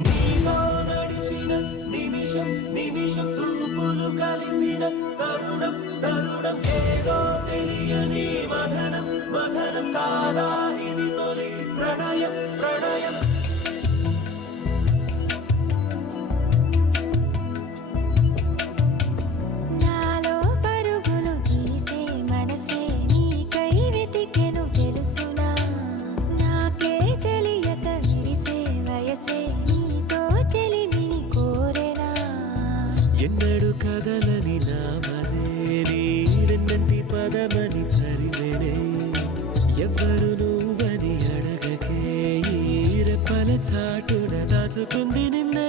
నీలో నడిచిన నిమిషం నిమిషం చూపులు కలిసిన తరుణం తరుణం ఏదో తెలియని మదనం మదనం కాదా ఇది తొలి ప్రణయం ప్రణయం నాలో పరుగులు గీసే మనసే నీకై వెతికెను తెలుసునా నాకే తెలియక విరిసే వయసే నీతో చెలిమిని కోరెనా ఎన్నడు కదలని నామదే నీరెన్నంటి పదమని తరివేనే ఎవ్వరు నువ్వని అడగకే ఈ రెప్పల చాటున దాచుకుంది నిన్నే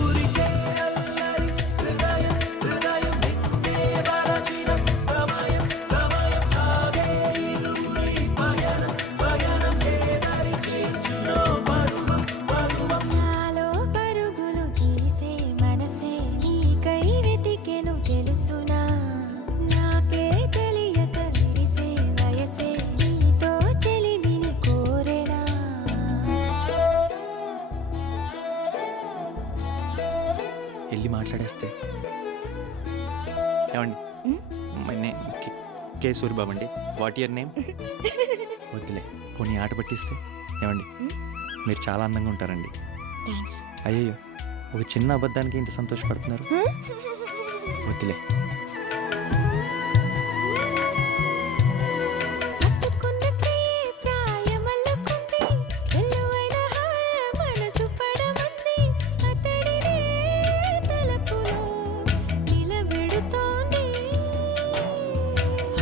ఊరికే అల్లరి హృదయం హృదయం నిన్నే వరచిన సమయం సమయం సాగే ఇరువురి పయనం పయనం ఏ దారి చేర్చునో పరువం పరువం నాలో పరుగులు గీసే మనసే నీకై వెతికెను తెలుసునా నాకే తెలియక విరిసే వయసే నీతో చెలిమిని కోరెనా వెళ్ళి మాట్లాడేస్తే ఏమండి మై నేమ్ కే సూరిబాబు అండి. What your name? వద్దులే, పోనీ ఆట పట్టిస్తే. ఏమండి మీరు చాలా అందంగా ఉంటారండి. థ్యాంక్స్. అయ్యయ్యో, ఒక చిన్న అబద్ధానికి ఇంత సంతోషపడుతున్నారు. వద్దులే. పట్టుకున్న చెయ్యి ప్రాయమల్లుకుంది వెల్లువైన హాయ మనసు పడమంది అతడినే తలపులో నిలబెడుతోంది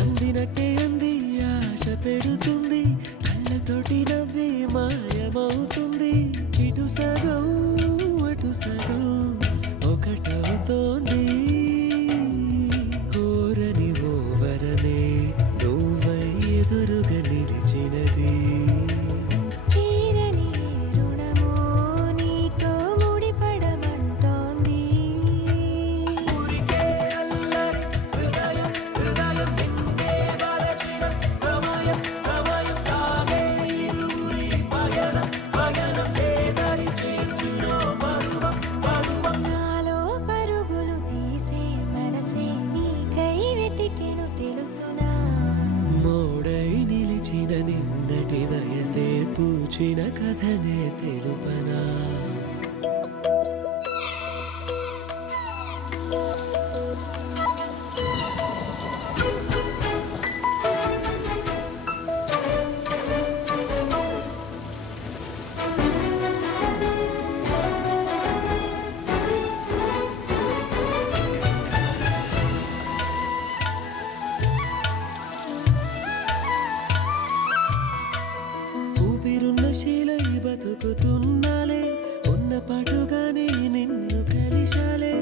అందినట్టే అంది ఆశ పెడుతుంది కళ్ళతోటి నవ్వి మాయమవుతుంది ఇటు సగం అటు సగం ఒకటవుతోంది కోరని ఓ వరమే నువ్వై ఎదురుగా నిలిచినది తీరని రుణమో నీతో ముడిపడమంటోంది ఊరికే అల్లరి హృదయం హృదయం నిన్నే వరచిన సమయం సమయం సాగే ఇరువురి పయనం పయనం ఏ దారి చేర్చునో పరువం పరువం నాలో పరుగులు తీసే మనసే నీకై వెతికెను తెలుసునా మోడై నిలిచిన నిన్నటి వయసే పూచిన కథనే తెలుపనా ఊపిరున్న శీలై బతుకుతున్నాలే ఉన్న పాటుగానే నిన్ను కలిశాలే